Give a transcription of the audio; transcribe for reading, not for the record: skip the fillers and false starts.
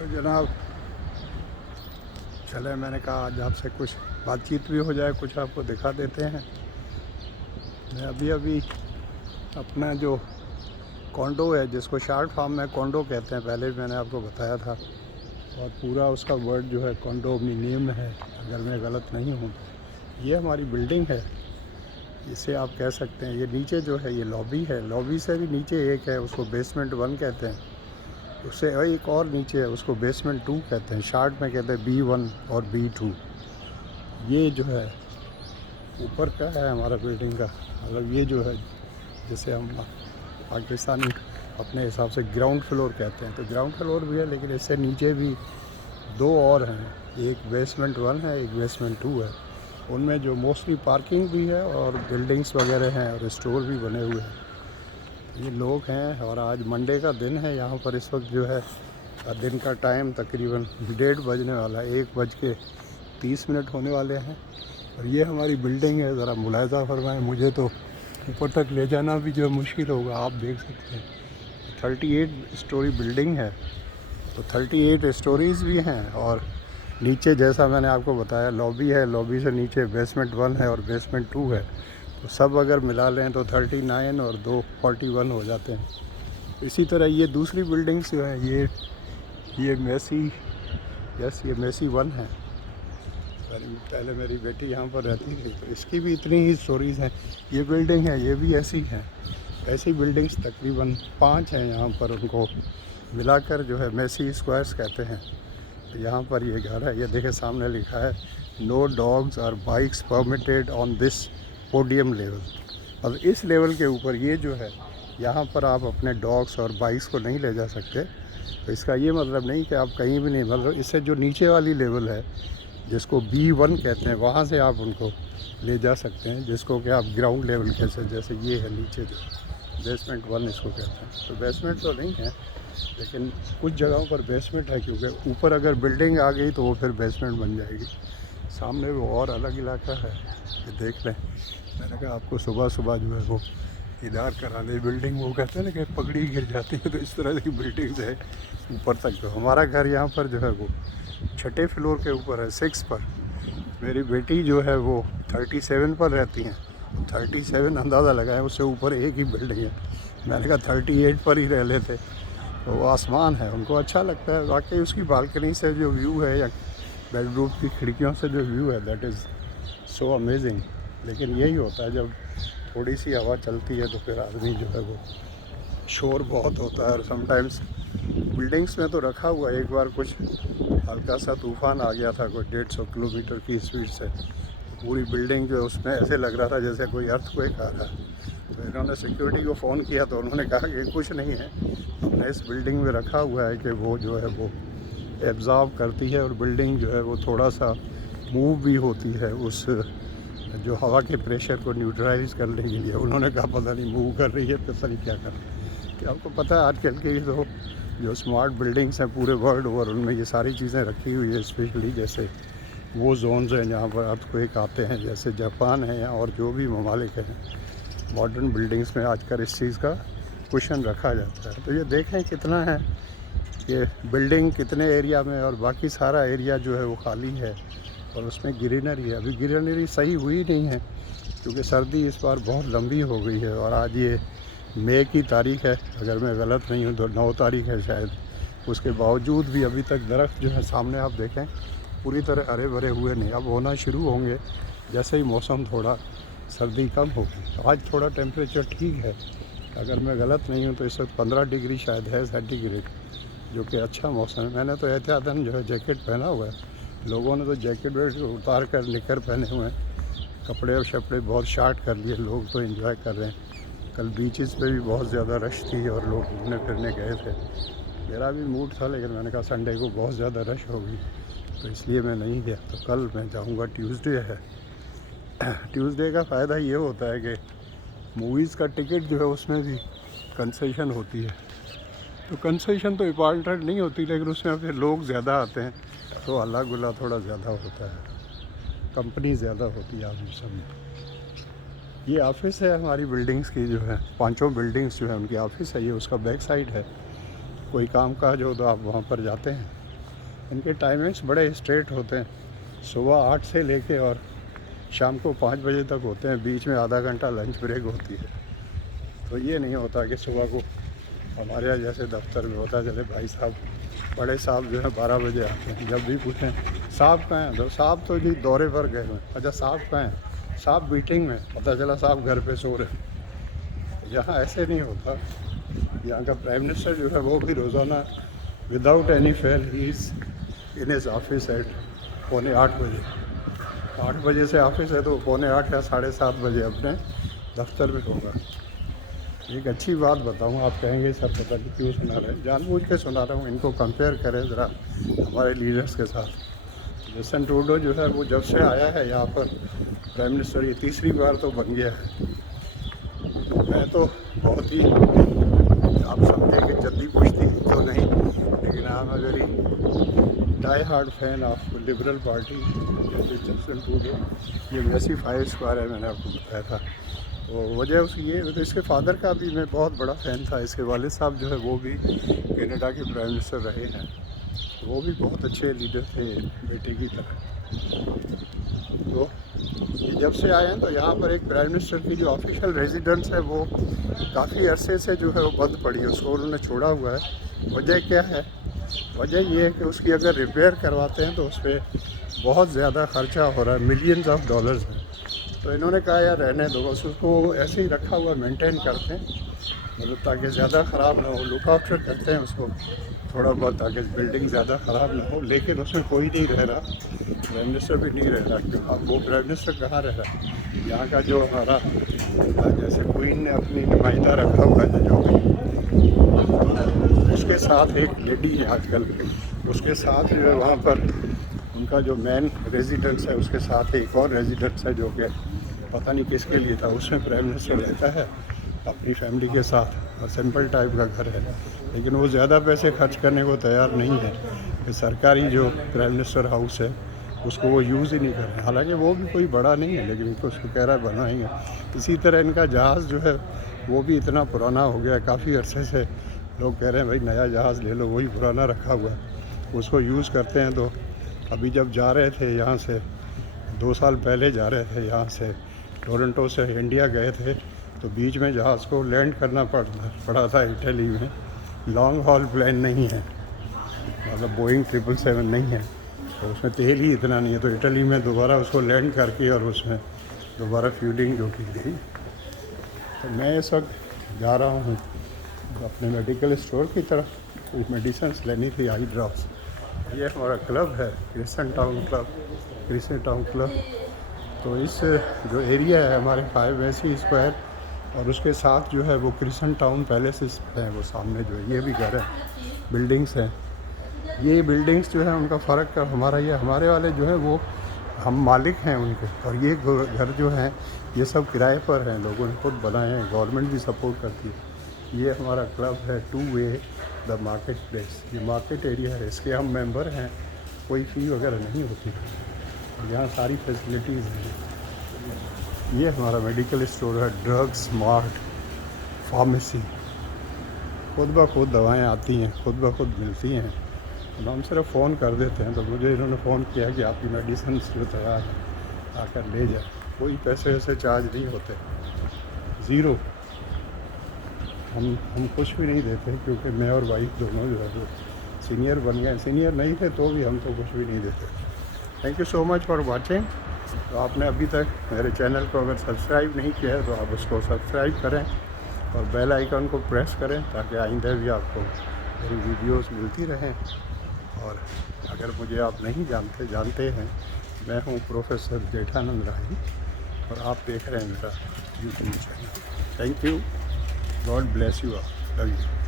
تو جناب چلے، میں نے کہا آج آپ سے کچھ بات چیت بھی ہو جائے، کچھ آپ کو دکھا دیتے ہیں۔ میں ابھی اپنا جو کونڈو ہے، جس کو شارٹ فارم میں کونڈو کہتے ہیں، پہلے بھی میں نے آپ کو بتایا تھا، اور پورا اس کا ورڈ جو ہے کنڈومینیم ہے، اگر میں غلط نہیں ہوں تو یہ ہماری بلڈنگ ہے، اسے آپ کہہ سکتے ہیں۔ یہ نیچے جو ہے یہ لابی ہے، لابی سے بھی نیچے ایک ہے، اس کو بیسمنٹ 1 کہتے ہیں، اس سے ایک اور نیچے ہے، اس کو بیسمنٹ 2 کہتے ہیں، شارٹ میں کہتے ہیں B1 اور B2۔ یہ جو ہے اوپر کا ہے ہمارا بلڈنگ کا، مطلب یہ جو ہے جسے ہم پاکستانی اپنے حساب سے گراؤنڈ فلور کہتے ہیں، تو گراؤنڈ فلور بھی ہے، لیکن اس سے نیچے بھی 2 اور ہیں، ایک بیسمنٹ 1 ہے، ایک بیسمنٹ 2 ہے۔ ان میں جو موسٹلی پارکنگ بھی ہے اور بلڈنگس وغیرہ ہیں اور اسٹور بھی بنے ہوئے ہیں۔ یہ لوگ ہیں، اور آج منڈے کا دن ہے، یہاں پر اس وقت جو ہے دن کا ٹائم تقریباً 1:30 بجنے والا ہے، 1:30 ہونے والے ہیں، اور یہ ہماری بلڈنگ ہے۔ ذرا ملاحظہ فرمائیں، مجھے تو اوپر تک لے جانا بھی جو مشکل ہوگا، آپ دیکھ سکتے ہیں 38 اسٹوری بلڈنگ ہے، تو 38 اسٹوریز بھی ہیں، اور نیچے جیسا میں نے آپ کو بتایا لابی ہے، لابی سے نیچے بیسمنٹ 1 ہے اور بیسمنٹ 2 ہے، تو سب اگر ملا لیں تو 39 اور 2 41 ہو جاتے ہیں۔ اسی طرح یہ دوسری بلڈنگس جو ہیں، یہ میسی یہ میسی 1 ہے، پہلے میری بیٹی یہاں پر رہتی تھی، تو اس کی بھی اتنی ہی اسٹوریز ہیں۔ یہ بلڈنگ ہے، یہ بھی ایسی ہے، ایسی بلڈنگس تقریباً 5 ہیں یہاں پر، ان کو ملا کر جو ہے میسی اسکوائرس کہتے ہیں۔ تو یہاں پر یہ گھر ہے، یہ دیکھیں سامنے لکھا ہے نو ڈاگز اور بائکس پرمیٹیڈ آن دس پوڈیم لیول۔ اب اس لیول کے اوپر یہ جو ہے، یہاں پر آپ اپنے ڈاگس اور بائکس کو نہیں لے جا سکتے۔ تو اس کا یہ مطلب نہیں کہ آپ کہیں بھی نہیں، مطلب اس سے جو نیچے والی لیول ہے، جس کو B1 کہتے ہیں، وہاں سے آپ ان کو لے جا سکتے ہیں، جس کو کہ آپ گراؤنڈ لیول کہتے ہیں، جیسے یہ ہے نیچے جو بیسمنٹ 1 اس کو کہتے ہیں۔ تو بیسمنٹ تو نہیں ہے، لیکن کچھ جگہوں پر بیسمنٹ ہے، کیونکہ اوپر اگر بلڈنگ آ گئی تو وہ پھر بیسمنٹ بن جائے گی۔ سامنے وہ اور الگ علاقہ ہے، یہ دیکھ لیں۔ میں نے کہا آپ کو صبح جو ہے وہ ادار کرانے بلڈنگ، وہ کہتے ہیں نا کہ پگڑی گر جاتی ہے، تو اس طرح کی بلڈنگز ہے اوپر تک۔ تو ہمارا گھر یہاں پر جو ہے وہ 6 فلور کے اوپر ہے، 6 پر۔ میری بیٹی جو ہے وہ 37 پر رہتی ہیں، 37 اندازہ لگائیں، اس سے اوپر ایک ہی بلڈنگ ہے۔ میں نے کہا 38 پر ہی رہ لیتے، تو وہ آسمان ہے، ان کو اچھا لگتا ہے۔ واقعی اس کی بالکنی سے جو ویو ہے، یا بیڈ روم کی کھڑکیوں سے جو ویو ہے، دیٹ از سو امیزنگ۔ لیکن یہی ہوتا ہے، جب تھوڑی سی ہوا چلتی ہے تو پھر آدمی جو ہے وہ شور بہت ہوتا ہے، اور سم ٹائمز بلڈنگس میں تو رکھا ہوا ہے۔ ایک بار کچھ ہلکا سا طوفان آ گیا تھا، کوئی 150 کلومیٹر کی اسپیڈ سے، پوری بلڈنگ جو اس میں ایسے لگ رہا تھا جیسے کوئی ارتھ کویک آ رہا ہے۔ تو انہوں نے سیکیورٹی کو فون کیا، تو انہوں نے کہا کہ کچھ نہیں ہے، ہم نے اس بلڈنگ میں رکھا ہوا ہے کہ وہ جو ہے وہ ایبزارب کرتی ہے، اور بلڈنگ جو ہے وہ تھوڑا سا موو بھی ہوتی ہے اس جو ہوا کے پریشر کو نیوٹرلائز کرنے کے لیے۔ انہوں نے کہا پتہ نہیں موو کر رہی ہے، پتہ نہیں کیا کر رہی ہے۔ کہ آپ کو پتہ ہے آج کل کے تو جو اسمارٹ بلڈنگس ہیں پورے ورلڈ اوور، ان میں یہ ساری چیزیں رکھی ہوئی ہیں، اسپیشلی جیسے وہ زونز ہیں جہاں پر ارتھ کویک آتے ہیں، جیسے جاپان ہے اور جو بھی ممالک ہیں، ماڈرن بلڈنگس میں آج کل اس چیز کا کوشن رکھا جاتا ہے۔ تو یہ دیکھیں کتنا ہے کہ بلڈنگ کتنے ایریا میں، اور باقی سارا ایریا جو ہے وہ خالی ہے، اور اس میں گرینری ہے۔ ابھی گرینری صحیح ہوئی نہیں ہے، کیونکہ سردی اس بار بہت لمبی ہو گئی ہے، اور آج یہ مئی کی تاریخ ہے، اگر میں غلط نہیں ہوں تو 9 تاریخ ہے شاید۔ اس کے باوجود بھی ابھی تک درخت جو ہے سامنے آپ دیکھیں پوری طرح ہرے بھرے ہوئے نہیں، اب ہونا شروع ہوں گے جیسے ہی موسم تھوڑا سردی کم ہوگی۔ آج تھوڑا ٹیمپریچر ٹھیک ہے، اگر میں غلط نہیں ہوں تو اس وقت 15 ڈگری شاید ہے سینٹی گریڈ، جو کہ اچھا موسم ہے۔ میں نے تو احتیاطاً جو ہے جیکٹ پہنا ہوا ہے، لوگوں نے تو جیکٹ اتار کر نکر پہنے ہوئے ہیں، کپڑے اور شپڑے بہت شارٹ کر لیے، لوگ تو انجوائے کر رہے ہیں۔ کل بیچز پہ بھی بہت زیادہ رش تھی، اور لوگ گھومنے پھرنے گئے تھے۔ میرا بھی موڈ تھا، لیکن میں نے کہا سنڈے کو بہت زیادہ رش ہوگی، تو اس لیے میں نہیں گیا۔ تو کل میں جاؤں گا، ٹیوزڈے ہے۔ ٹیوزڈے کا فائدہ یہ ہوتا ہے کہ موویز کا ٹکٹ جو ہے اس میں بھی کنسیشن ہوتی ہے، تو کنسیشن تو امپارٹنٹ نہیں ہوتی، لیکن اس میں پھر لوگ زیادہ آتے ہیں تو ہلا گلا تھوڑا زیادہ ہوتا ہے، کمپنی زیادہ ہوتی ہے آدمی سب میں۔ یہ آفس ہے ہماری بلڈنگس کی، جو ہے 5 بلڈنگس جو ہے ان کی آفس ہے، یہ اس کا بیک سائڈ ہے۔ کوئی کام کاج ہو تو آپ وہاں پر جاتے ہیں۔ ان کے ٹائمنگس بڑے اسٹریٹ ہوتے ہیں، صبح 8 سے لے کے اور شام کو 5 بجے تک ہوتے ہیں، بیچ میں آدھا گھنٹہ لنچ بریک ہوتی ہے۔ تو یہ نہیں ہوتا کہ صبح کو ہمارے یہاں جیسے دفتر میں ہوتا ہے چلے بھائی صاحب بڑے صاحب جو ہے 12 بجے آتے ہیں، جب بھی پوچھیں صاحب کہاں ہیں، تو صاحب تو جی دورے پر گئے ہوئے ہیں۔ اچھا صاحب کہاں ہیں، صاحب میٹنگ میں، پتہ چلا صاحب گھر پہ سو رہے ہیں۔ یہاں ایسے نہیں ہوتا، یہاں کا پرائم منسٹر جو ہے وہ بھی روزانہ without any fail he is in his office at 7:45 بجے۔ 8 بجے سے آفس ہے تو 7:45 یا 7:30 بجے اپنے دفتر میں ہوگا۔ ایک اچھی بات بتاؤں، آپ کہیں گے سر پتہ نہیں کیوں سنا رہے ہیں، جان بوجھ کے سنا رہا ہوں، ان کو کمپیئر کریں ذرا ہمارے لیڈرز کے ساتھ۔ جسٹن ٹروڈو جو ہے وہ جب سے آیا ہے یہاں پر پرائم منسٹر، یہ تیسری بار تو بن گیا ہے۔ میں تو بہت ہی آپ سمجھیں کہ جلدی پوچھتی تو نہیں، لیکن I am a very dye hard fan of liberal party جیسے جسٹن ٹروڈو۔ یہ میسی 5 اسکوائر ہے، میں نے آپ کو بتایا تھا۔ تو وجہ اس کی یہ، اس کے فادر کا بھی میں بہت بڑا فین تھا، اس کے والد صاحب جو ہے وہ بھی کینیڈا کے پرائم منسٹر رہے ہیں، وہ بھی بہت اچھے لیڈر تھے بیٹے کی طرح۔ تو یہ جب سے آئے ہیں تو یہاں پر ایک پرائم منسٹر کی جو آفیشیل ریزیڈنس ہے وہ کافی عرصے سے جو ہے وہ بند پڑی ہے، اس کو انہوں نے چھوڑا ہوا ہے۔ وجہ کیا ہے؟ وجہ یہ ہے کہ اس کی اگر ریپیئر کرواتے ہیں تو اس پہ بہت زیادہ خرچہ ہو رہا ہے، ملینز آف ڈالرز ہیں۔ تو انہوں نے کہا یار رہنے دو، بس اس کو ایسے ہی رکھا ہوا مینٹین کرتے ہیں، مطلب تاکہ زیادہ خراب نہ ہو، لک آفٹر کرتے ہیں اس کو تھوڑا بہت تاکہ بلڈنگ زیادہ خراب نہ ہو۔ لیکن اس میں کوئی نہیں رہ رہا، پرائم منسٹر بھی نہیں رہ رہا، کیوں اب وہ پرائم منسٹر کہاں رہ رہا ہے؟ یہاں کا جو ہمارا جیسے کوئین نے اپنی نمائندہ رکھا ہوا ہے جو بھی، اس کے ساتھ ایک لیڈی ہے آج کل، اس کے ساتھ جو ہے وہاں پر ان کا جو مین ریزیڈنس ہے اس کے ساتھ ایک اور ریزیڈنس ہے جو کہ پتہ نہیں کس کے لیے تھا، اس میں پرائم منسٹر رہتا ہے اپنی فیملی کے ساتھ، اور سمپل ٹائپ کا گھر ہے، لیکن وہ زیادہ پیسے خرچ کرنے کو تیار نہیں ہے کہ سرکاری جو پرائم منسٹر ہاؤس ہے اس کو وہ یوز ہی نہیں کر رہے، حالانکہ وہ بھی کوئی بڑا نہیں ہے، لیکن ان کو اس کو کہہ رہا ہے بنائیں گے۔ اسی طرح ان کا جہاز جو ہے وہ بھی اتنا پرانا ہو گیا ہے، کافی عرصے سے لوگ کہہ رہے ہیں بھائی نیا جہاز لے لو، وہی پرانا رکھا ہوا ہے، اس کو یوز کرتے ہیں۔ تو ابھی جب جا رہے تھے یہاں سے 2 سال پہلے جا رہے تھے یہاں سے ٹورنٹو سے انڈیا گئے تھے، تو بیچ میں جہاز کو لینڈ کرنا پڑا تھا اٹلی میں، لانگ ہال پلین نہیں ہے، مطلب بوئنگ 777 نہیں ہے، تو اس میں تیل ہی اتنا نہیں ہے، تو اٹلی میں دوبارہ اس کو لینڈ کر کے اور اس میں دوبارہ فیولنگ جو کی گئی۔ تو میں اس وقت جا رہا ہوں اپنے میڈیکل اسٹور کی طرف، کچھ میڈیسنس لینی تھی، آئی ڈراپس۔ یہ ہمارا کلب ہے کرسچن ٹاؤن کلب۔ تو اس جو ایریا ہے ہمارے 5 میسی اسکوائر، اور اس کے ساتھ جو ہے وہ کرسچن ٹاؤن پیلیسز ہیں، وہ سامنے جو ہے یہ بھی گھر ہے، بلڈنگس ہیں۔ یہ بلڈنگس جو ہے ان کا فرق کا ہمارا یہ ہمارے والے جو ہے وہ ہم مالک ہیں ان کے، اور یہ گھر جو ہیں یہ سب کرائے پر ہیں، لوگوں نے خود بنائے ہیں، گورنمنٹ بھی سپورٹ کرتی ہے۔ یہ ہمارا کلب ہے 2 وے دا مارکیٹ پلیس، یہ مارکیٹ ایریا ہے، اس کے ہم ممبر ہیں، کوئی فی وغیرہ نہیں ہوتی، یہاں ساری فیسلٹیز ہیں۔ یہ ہمارا میڈیکل اسٹور ہے، ڈرگس مارٹ، فارمیسی، خود بخود دوائیں آتی ہیں، خود بخود ملتی ہیں، ہم صرف فون کر دیتے ہیں۔ تو مجھے انہوں نے فون کیا کہ آپ کی میڈیسنس جو تیار ہے آ کر لے جائیں، کوئی پیسے ویسے چارج نہیں ہوتے، زیرو۔ ہم کچھ بھی نہیں دیتے، کیونکہ میں اور وائف دونوں جو ہے وہ سینئر بن گئے، سینئر نہیں تھے تو بھی ہم تو کچھ بھی نہیں دیتے۔ Thank you so much for watching. تو آپ نے ابھی تک میرے چینل کو اگر سبسکرائب نہیں کیا ہے تو آپ اس کو سبسکرائب کریں اور بیل آئیکن کو پریس کریں تاکہ آئندہ بھی آپ کو میری ویڈیوز ملتی رہیں۔ اور اگر مجھے آپ نہیں جانتے ہیں، میں ہوں پروفیسر جیٹھانند رائے، اور آپ دیکھ رہے ہیں میرا YouTube channel. Thank you, God bless you all, love you.